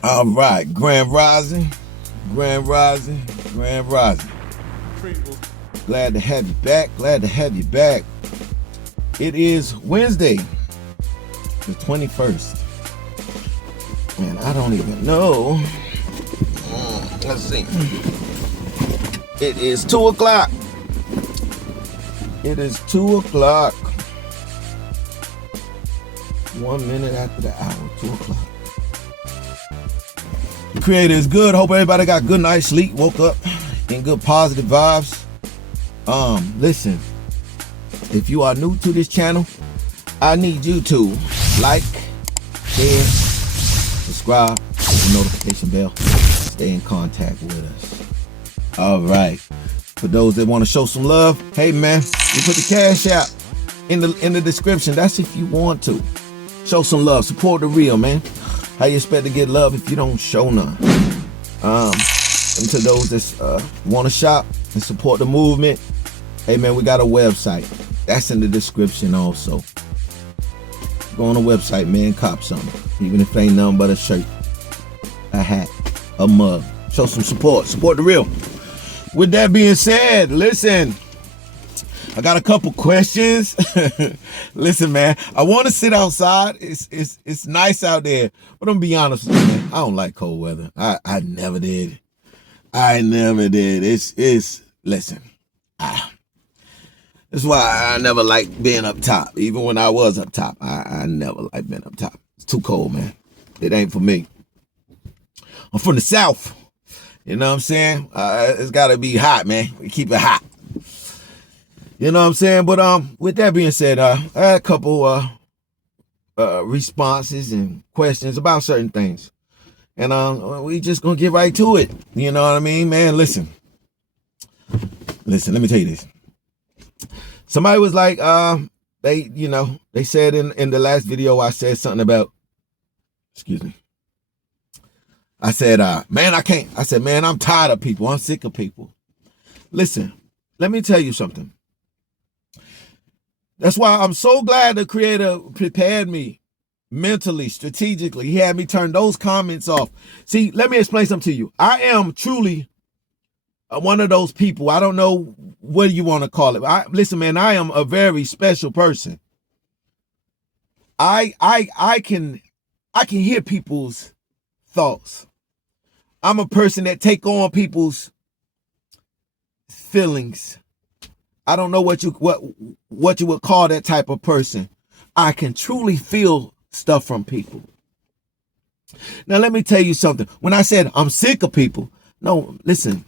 All right, Grand Rising, Grand Rising, Grand Rising. Glad to have you back. Glad to have you back. It is Wednesday, the 21st. Man, I don't even know. Let's see. It is 2 o'clock. It is 2 o'clock. 1 minute after the hour, 2 o'clock. The Creator is good. Hope everybody got a good night's sleep, woke up in good positive vibes. Listen, if you are new to this channel, I need you to like, share, subscribe, hit the notification bell, stay in contact with us. All right. For those that want to show some love, hey man, we put the cash out in the description. That's if you want to. Show some love. Support the real, man. How you expect to get love if you don't show none? And to those that want to shop and support the movement, hey man, we got a website. That's in the description also. Go on the website, man, cop something. Even if it ain't nothing but a shirt, a hat, a mug. Show some support. Support the real. With that being said, listen, I got a couple questions. Listen, man, I want to sit outside. It's nice out there, but I'm gonna be honest with you, man. I don't like cold weather. I never did. I never did. It's listen. That's why I never liked being up top. Even when I was up top, I never liked being up top. It's too cold, man. It ain't for me. I'm from the South. You know what I'm saying? It's got to be hot, man. We keep it hot. You know what I'm saying? But with that being said, I had a couple responses and questions about certain things. And we just going to get right to it. You know what I mean? Man, listen, let me tell you this. Somebody was like, they said in the last video, I said something about, excuse me. I said, man, I can't. I said, man, I'm tired of people. I'm sick of people. Listen, let me tell you something. That's why I'm so glad the Creator prepared me mentally, strategically. He had me turn those comments off. See, let me explain something to you. I am truly one of those people. I don't know what you want to call it. Listen, man, I am a very special person. I can hear people's thoughts. I'm a person that take on people's feelings. I don't know what you would call that type of person. I can truly feel stuff from people. Now let me tell you something. When I said I'm sick of people, no, listen.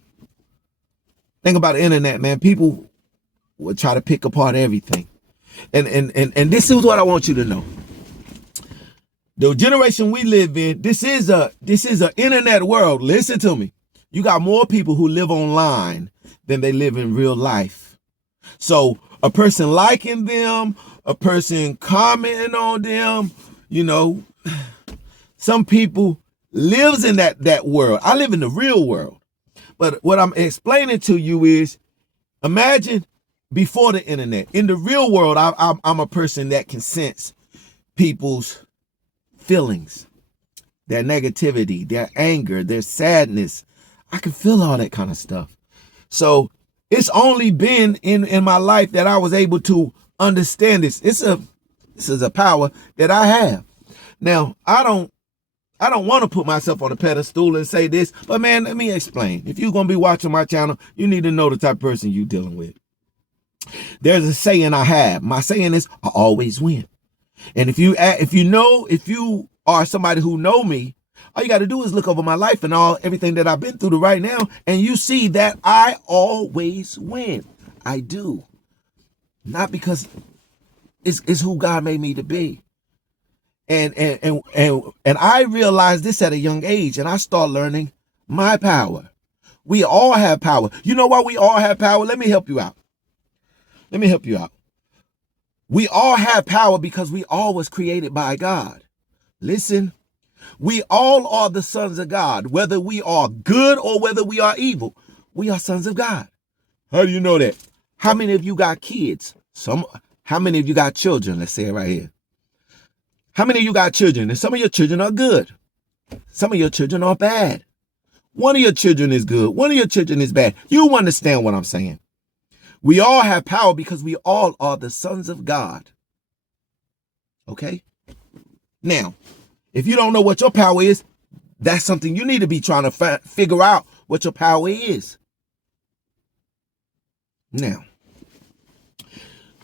Think about the internet, man. People would try to pick apart everything. And this is what I want you to know. The generation we live in, this is a internet world. Listen to me. You got more people who live online than they live in real life. So a person liking them, a person commenting on them, you know, some people lives in that world. I live in the real world. But what I'm explaining to you is, imagine before the internet. In the real world, I'm a person that can sense people's feelings, their negativity, their anger, their sadness. I can feel all that kind of stuff. So it's only been in my life that I was able to understand this. This is a power that I have. Now, I don't want to put myself on a pedestal and say this, but man, let me explain. If you're going to be watching my channel, you need to know the type of person you're dealing with. There's a saying I have. My saying is, I always win. And if you are somebody who know me, all you got to do is look over my life and everything that I've been through to right now, and you see that I always win. I do. Not because it's who God made me to be. And I realized this at a young age, and I started learning my power. We all have power. You know why we all have power? Let me help you out. We all have power because we all was created by God. Listen, we all are the sons of God, whether we are good or whether we are evil. We are sons of God. How do you know that? How many of you got kids? How many of you got children? Let's say it right here. How many of you got children? And some of your children are good. Some of your children are bad. One of your children is good. One of your children is bad. You understand what I'm saying? We all have power because we all are the sons of God. Okay? Now, if you don't know what your power is, that's something you need to be trying to figure out what your power is. Now,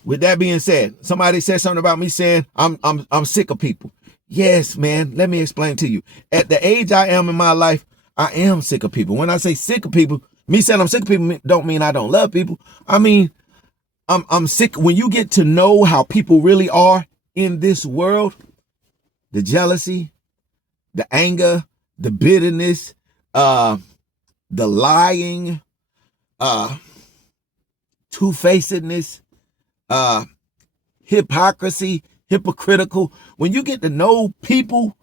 with that being said, somebody said something about me saying I'm sick of people. Yes, man. Let me explain to you. At the age I am in my life, I am sick of people. When I say sick of people, me saying I'm sick of people don't mean I don't love people. I mean, I'm sick when you get to know how people really are in this world. The jealousy, the anger, the bitterness, the lying, two-facedness, hypocrisy, hypocritical. When you get to know people,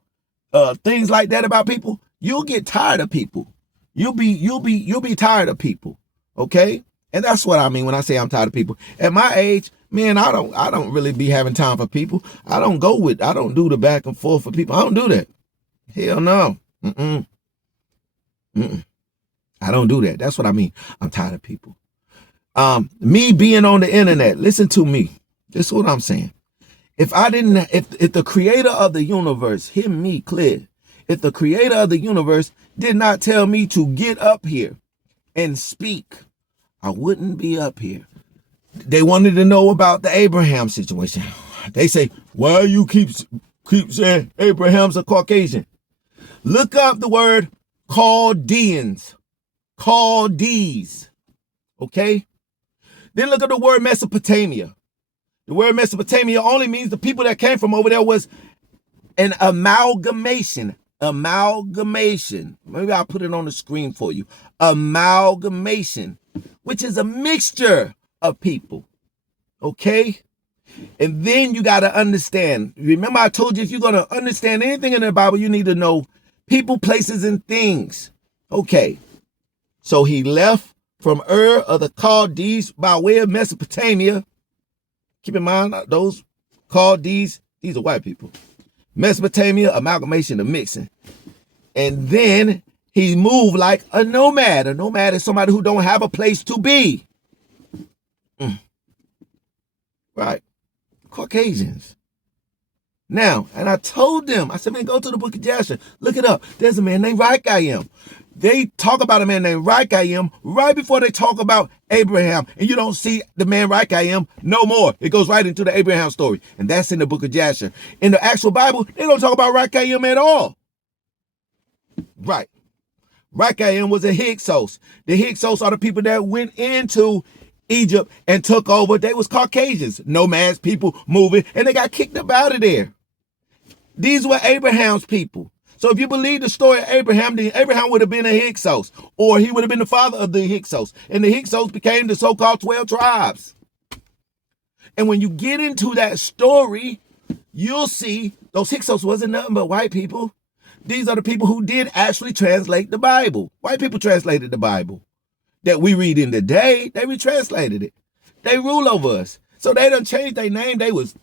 things like that about people, you'll get tired of people. You'll be tired of people. Okay? And that's what I mean when I say I'm tired of people. At my age, man, I don't really be having time for people. I don't do the back and forth for people. I don't do that. Hell no. I don't do that. That's what I mean. I'm tired of people. Me being on the internet, listen to me. This is what I'm saying. If the creator of the universe, hear me clear. If the creator of the universe did not tell me to get up here and speak, I wouldn't be up here. They wanted to know about the Abraham situation. They say, why you keep saying Abraham's a Caucasian? Look up the word Chaldeans. Chaldees. Okay? Then look at the word Mesopotamia. The word Mesopotamia only means the people that came from over there was an amalgamation. Amalgamation. Maybe I'll put it on the screen for you. Amalgamation, which is a mixture of people. Okay? And then you got to understand. Remember I told you if you're going to understand anything in the Bible, you need to know people, places, and things. Okay. So he left from Ur of the Chaldees by way of Mesopotamia. Keep in mind, those Chaldees, these are white people. Mesopotamia, amalgamation, a mixing. And then he moved like a nomad. A nomad is somebody who don't have a place to be. Right. Caucasians. Now, and I told them, I said, man, go to the book of Jasher. Look it up. There's a man named Raikayim. They talk about a man named Raikayim right before they talk about Abraham. And you don't see the man Raikayim no more. It goes right into the Abraham story. And that's in the book of Jasher. In the actual Bible, they don't talk about Raikayim at all. Right. Raikayim was a Hyksos. The Hyksos are the people that went into Egypt and took over. They was Caucasians, nomads, people moving, and they got kicked up out of there. These were Abraham's people. So if you believe the story of Abraham, then Abraham would have been a Hyksos, or he would have been the father of the Hyksos. And the Hyksos became the so-called 12 tribes. And when you get into that story, you'll see those Hyksos wasn't nothing but white people. These are the people who did actually translate the Bible. White people translated the Bible that we read in today. They retranslated it. They rule over us. So they done changed their name. They was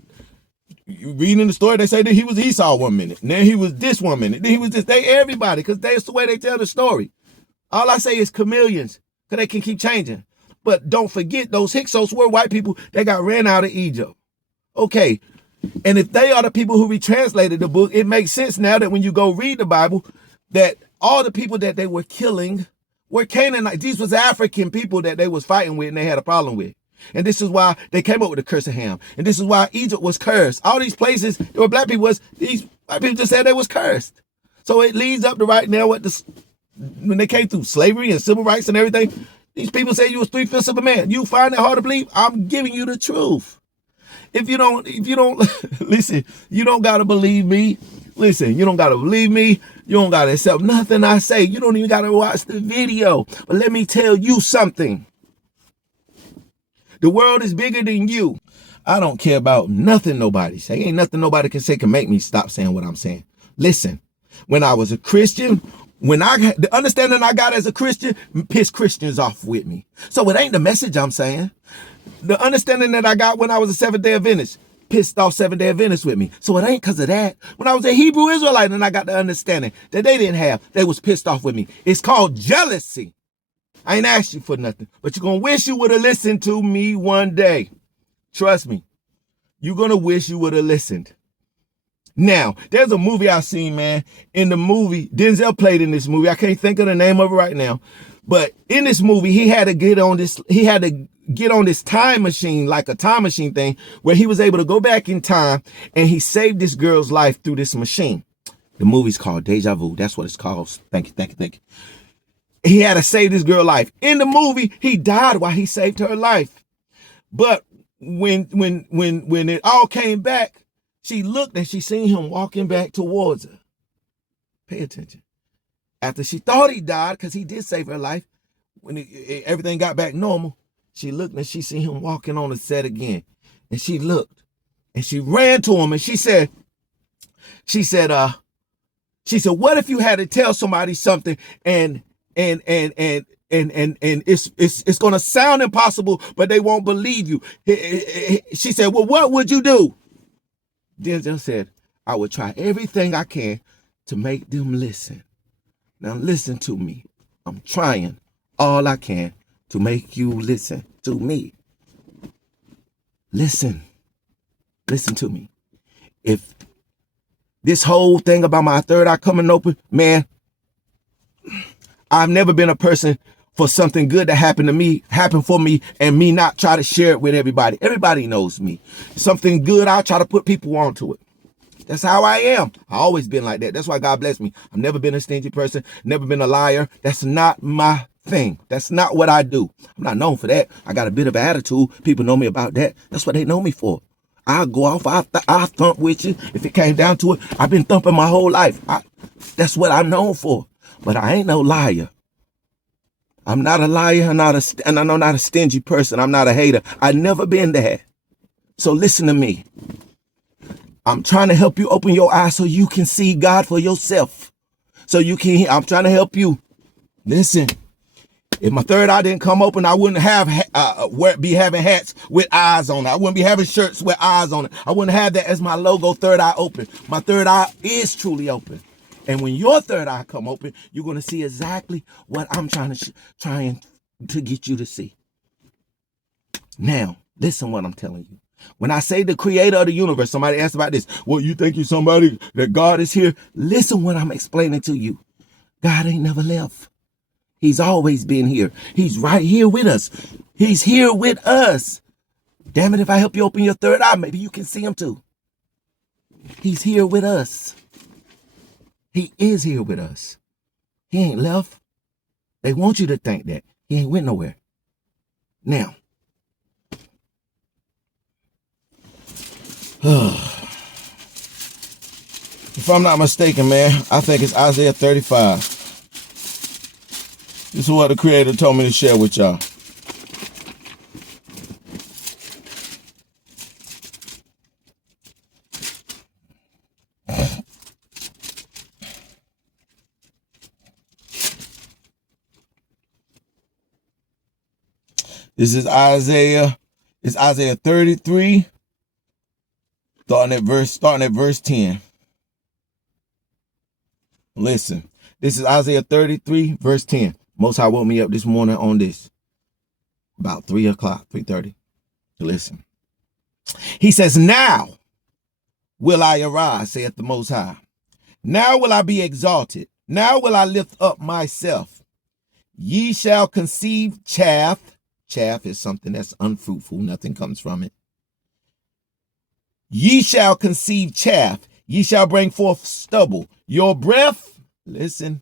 reading the story. They say that he was Esau 1 minute. And then he was this 1 minute. Then he was this. They everybody, because that's the way they tell the story. All I say is chameleons, because they can keep changing. But don't forget, those Hyksos were white people that got ran out of Egypt. Okay. And if they are the people who retranslated the book, it makes sense now that when you go read the Bible, that all the people that they were killing were Canaanites. These was African people that they was fighting with and they had a problem with. And this is why they came up with the curse of Ham. And this is why Egypt was cursed. All these places where black people was, these white people just said they was cursed. So it leads up to right now when they came through slavery and civil rights and everything, these people say you was 3/5 of a man. You find it hard to believe? I'm giving you the truth. If you don't, listen, you don't got to believe me. Listen, you don't got to believe me. You don't got to accept nothing I say. You don't even got to watch the video. But let me tell you something. The world is bigger than you. I don't care about nothing nobody say. Ain't nothing nobody can say can make me stop saying what I'm saying. Listen, when I was a Christian, the understanding I got as a Christian pissed Christians off with me. So it ain't the message I'm saying. The understanding that I got when I was a Seventh-day Adventist pissed off Seventh-day Adventists with me. So it ain't because of that. When I was a Hebrew Israelite and I got the understanding that they didn't have, they was pissed off with me. It's called jealousy. I ain't asked you for nothing, but you're going to wish you would have listened to me one day. Trust me. You're going to wish you would have listened. Now, there's a movie I've seen, man. In the movie, Denzel played in this movie. I can't think of the name of it right now. But in this movie, he had to get on this time machine, like a time machine thing, where he was able to go back in time and he saved this girl's life through this machine. The movie's called Deja Vu. That's what it's called. Thank you. He had to save this girl's life. In the movie, he died while he saved her life. But when it all came back, she looked and she seen him walking back towards her. Pay attention. After she thought he died, because he did save her life, when everything got back normal, she looked and she seen him walking on the set again. And she looked and she ran to him and she said, what if you had to tell somebody something and it's going to sound impossible, but they won't believe you. She said, well, what would you do? Denzel said, I would try everything I can to make them listen. Now listen to me. I'm trying all I can to make you listen to me. Listen to me. If this whole thing about my third eye coming open, man, I've never been a person for something good to happen for me, and me not try to share it with everybody. Everybody knows me. Something good, I'll try to put people onto it. That's how I am. I always been like that. That's why God bless me. I've never been a stingy person, never been a liar. That's not my thing. That's not what I do. I'm not known for that. I got a bit of an attitude. People know me about that. That's what they know me for. I'll go off. I'll thump with you. If it came down to it, I've been thumping my whole life. That's what I'm known for. But I ain't no liar. I'm not a liar. I'm not a stingy person. I'm not a hater. I've never been that. So listen to me. I'm trying to help you open your eyes so you can see God for yourself. I'm trying to help you. Listen, if my third eye didn't come open, I wouldn't be having hats with eyes on it. I wouldn't be having shirts with eyes on it. I wouldn't have that as my logo, third eye open. My third eye is truly open. And when your third eye come open, you're going to see exactly what I'm trying to get you to see. Now, listen what I'm telling you. When I say the creator of the universe, somebody asked about this. Well, you think you're somebody that God is here? Listen what I'm explaining to you. God ain't never left. He's always been here. He's right here with us. He's here with us. Damn it, if I help you open your third eye, maybe you can see him too. He's here with us. He is here with us. He ain't left. They want you to think that. He ain't went nowhere. Now, if I'm not mistaken, man, I think it's Isaiah 35. This is what the Creator told me to share with y'all. This is Isaiah. It's Isaiah 33. Starting at verse 10. Listen, this is Isaiah 33, verse 10. Most High woke me up this morning on this. About 3:30. Listen. He says, now will I arise, saith the Most High. Now will I be exalted. Now will I lift up myself. Ye shall conceive chaff. Chaff is something that's unfruitful. Nothing comes from it. Ye shall conceive chaff. Ye shall bring forth stubble. Your breath, listen,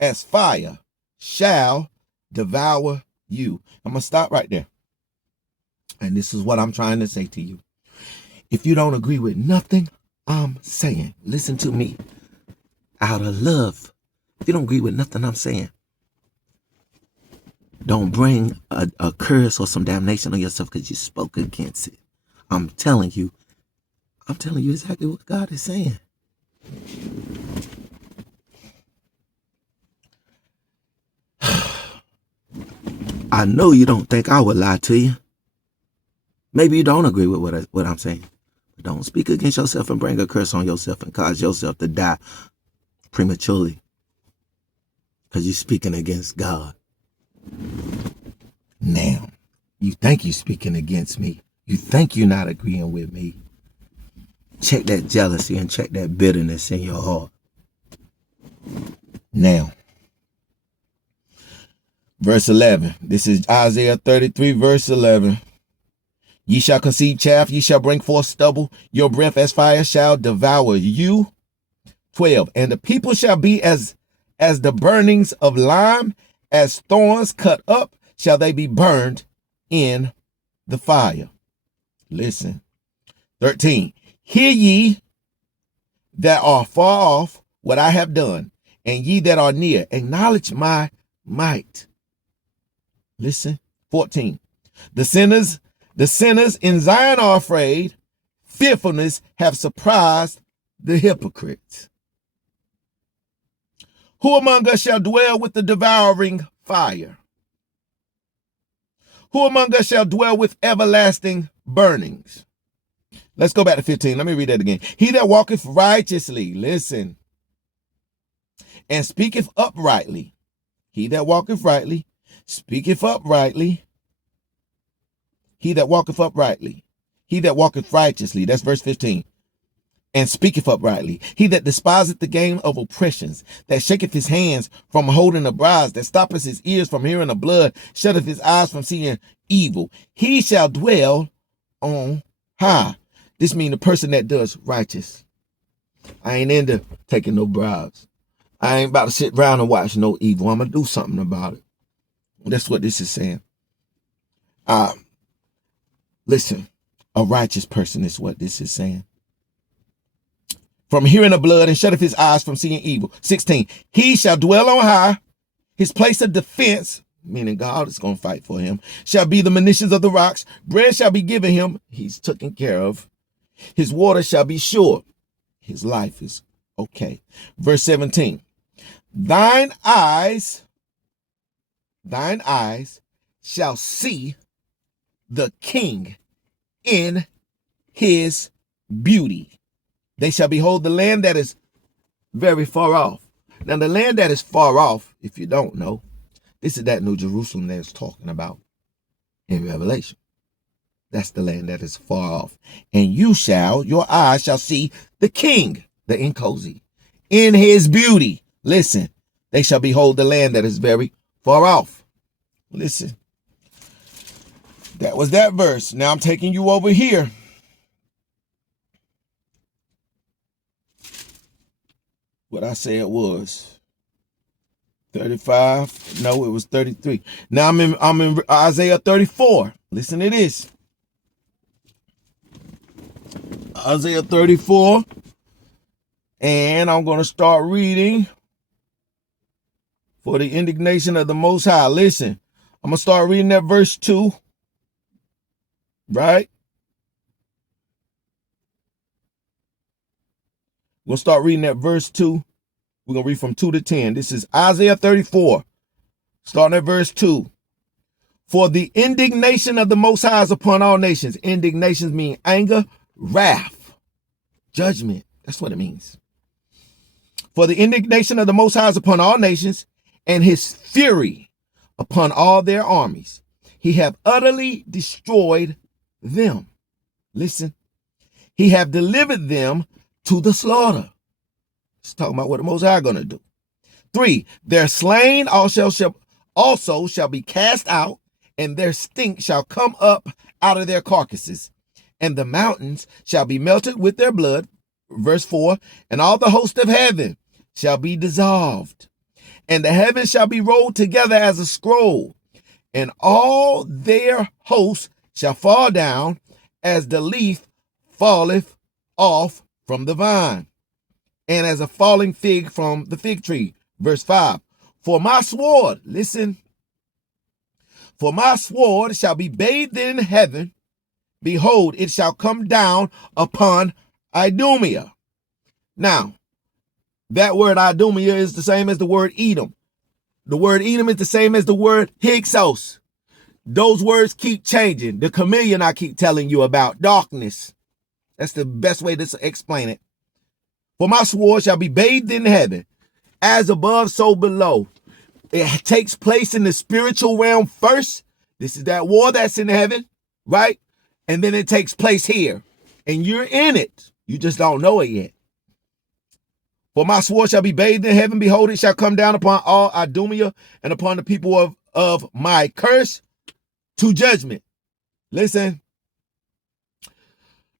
as fire shall devour you. I'm going to stop right there. And this is what I'm trying to say to you. If you don't agree with nothing I'm saying, listen to me out of love. If you don't agree with nothing I'm saying, don't bring a curse or some damnation on yourself because you spoke against it. I'm telling you exactly what God is saying. I know you don't think I would lie to you. Maybe you don't agree with what I'm saying. Don't speak against yourself and bring a curse on yourself and cause yourself to die prematurely because you're speaking against God. Now, you think you're speaking against me. You think you're not agreeing with me. Check that jealousy and check that bitterness in your heart. Now, verse 11. This is Isaiah 33, verse 11. Ye shall conceive chaff, ye shall bring forth stubble, your breath as fire shall devour you. 12. And the people shall be as the burnings of lime, as thorns cut up, shall they be burned in the fire. Listen. 13. Hear ye that are far off what I have done, and ye that are near, acknowledge my might. Listen. 14. The sinners in Zion are afraid. Fearfulness have surprised the hypocrites. Who among us shall dwell with the devouring fire? Who among us shall dwell with everlasting burnings? Let's go back to 15. Let me read that again. He that walketh righteously, listen, and speaketh uprightly. He that walketh rightly, speaketh uprightly. He that walketh uprightly. He that walketh righteously. That's verse 15. And speaketh uprightly. He that despiseth the gain of oppressions, that shaketh his hands from holding the bribes, that stoppeth his ears from hearing the blood, shutteth his eyes from seeing evil. He shall dwell on high. This means the person that does righteous. I ain't into taking no bribes. I ain't about to sit around and watch no evil. I'm going to do something about it. That's what this is saying. Listen, a righteous person is what this is saying. From hearing the blood and shutteth his eyes from seeing evil. 16, he shall dwell on high. His place of defense, meaning God is going to fight for him, shall be the munitions of the rocks. Bread shall be given him. He's taken care of. His water shall be sure. His life is okay. Verse 17, thine eyes shall see the King in his beauty. They shall behold the land that is very far off. Now, the land that is far off, if you don't know, this is that New Jerusalem that it's talking about in Revelation. That's the land that is far off. And your eyes shall see the King, the NKOSI, in his beauty. Listen, they shall behold the land that is very far off. Listen. That was that verse. Now I'm taking you over here. What I say it was 35. No, it was 33. Now I'm in Isaiah 34. Listen to this. Isaiah 34. And I'm going to start reading for the indignation of the Most High. Listen, I'm going to start reading that verse 2. Right? We'll start reading that verse 2. We're going to read from 2 to 10. This is Isaiah 34, starting at verse 2. For the indignation of the Most High is upon all nations. Indignations mean anger, wrath, judgment. That's what it means. For the indignation of the Most High is upon all nations, and his fury upon all their armies. He have utterly destroyed them. Listen, he have delivered them to the slaughter. It's talking about what the Most High going to do. 3, their slain also shall be cast out, and their stink shall come up out of their carcasses, and the mountains shall be melted with their blood. Verse 4, and all the host of heaven shall be dissolved, and the heavens shall be rolled together as a scroll, and all their hosts shall fall down as the leaf falleth off from the vine, and as a falling fig from the fig tree. Verse 5, for my sword, listen, for my sword shall be bathed in heaven. Behold, it shall come down upon Idumea. Now, that word Idumea is the same as the word Edom. The word Edom is the same as the word Hyksos. Those words keep changing. The chameleon I keep telling you about, darkness. That's the best way to explain it. For my sword shall be bathed in heaven, as above, so below. It takes place in the spiritual realm first. This is that war that's in heaven, right? And then it takes place here. And you're in it. You just don't know it yet. For my sword shall be bathed in heaven. Behold, it shall come down upon all Idumea and upon the people of my curse to judgment. Listen.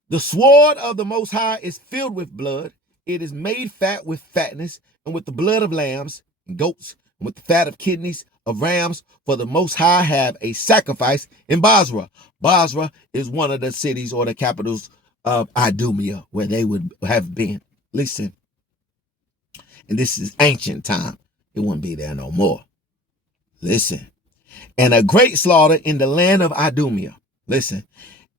The sword of the Most High is filled with blood. It is made fat with fatness, and with the blood of lambs and goats, and with the fat of kidneys of rams. For the Most High have a sacrifice in Basra. Basra is one of the cities or the capitals of Idumea, where they would have been. Listen. And this is ancient time. It wouldn't be there no more. Listen. And a great slaughter in the land of Idumea. Listen.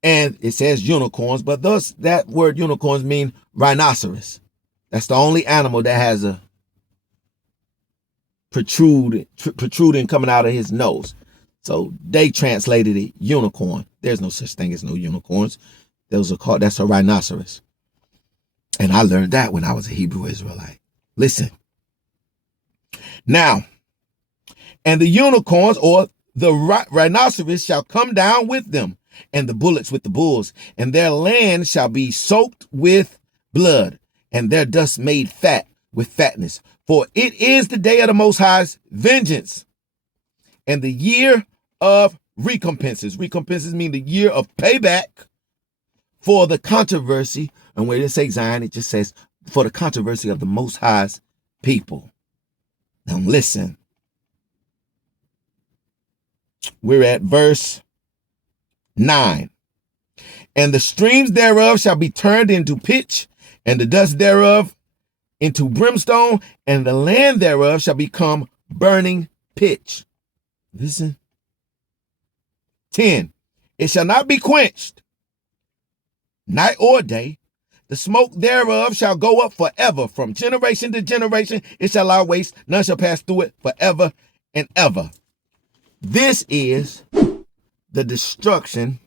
And it says unicorns, but thus that word unicorns mean rhinoceros. That's the only animal that has a protruding coming out of his nose. So they translated it unicorn. There's no such thing as no unicorns. That's a rhinoceros. And I learned that when I was a Hebrew Israelite. Listen. Now, and the unicorns or the rhinoceros shall come down with them, and the bullocks with the bulls, and their land shall be soaked with blood, and their dust made fat with fatness. For it is the day of the Most High's vengeance, and the year of recompenses. Recompenses mean the year of payback for the controversy. And where it says Zion, it just says for the controversy of the Most High's people. Now listen. We're at verse 9. And the streams thereof shall be turned into pitch, and the dust thereof into brimstone, and the land thereof shall become burning pitch. Listen. 10. It shall not be quenched, night or day. The smoke thereof shall go up forever. From generation to generation, it shall lie waste. None shall pass through it forever and ever. This is the destruction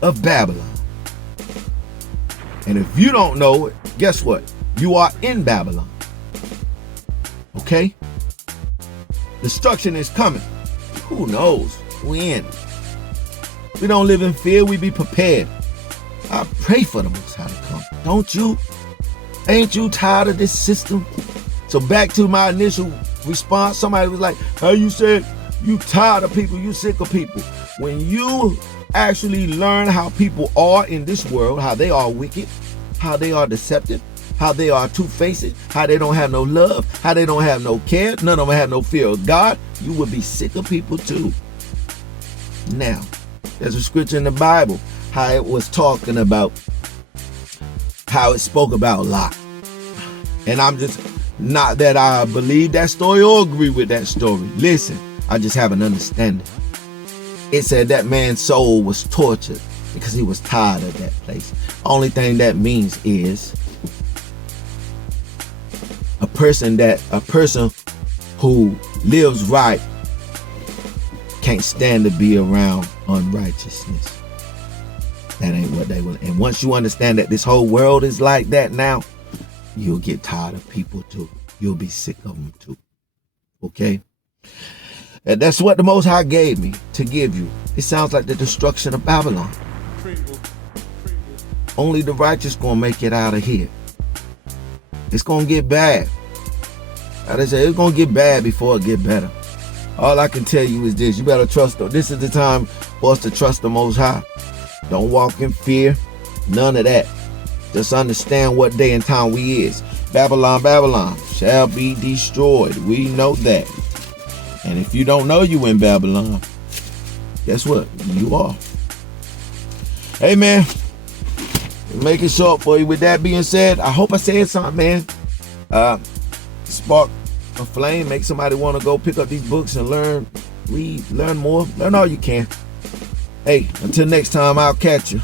of Babylon. And if you don't know it, guess what? You are in Babylon. Okay? Destruction is coming. Who knows? We in. We don't live in fear. We be prepared. I pray for the Most High to come. Don't you? Ain't you tired of this system? So back to my initial response. Somebody was like, how you said you tired of people, you sick of people. When you actually learn how people are in this world, how they are wicked, how they are deceptive, how they are two-faced, how they don't have no love, how they don't have no care, none of them have no fear of God, you will be sick of people too. Now, there's a scripture in the Bible, how it was talking about, how it spoke about Lot. And I'm just, not that I believe that story or agree with that story. Listen, I just have an understanding. It said that man's soul was tortured because he was tired of that place. Only thing that means is a person who lives right can't stand to be around unrighteousness. That ain't what they will. And once you understand that this whole world is like that now, you'll get tired of people too. You'll be sick of them too. Okay? And that's what the Most High gave me to give you. It sounds like the destruction of Babylon. Only the righteous gonna make it out of here. It's gonna get bad. Like I said, it's gonna get bad before it get better. All I can tell you is this: you better trust them. This is the time for us to trust the Most High. Don't walk in fear. None of that. Just understand what day and time we is. Babylon, Babylon shall be destroyed. We know that. And if you don't know you in Babylon, guess what? You are. Hey, man. Make it short for you. With that being said, I hope I said something, man. Spark a flame. Make somebody want to go pick up these books and learn, read, learn more. Learn all you can. Hey, until next time, I'll catch you.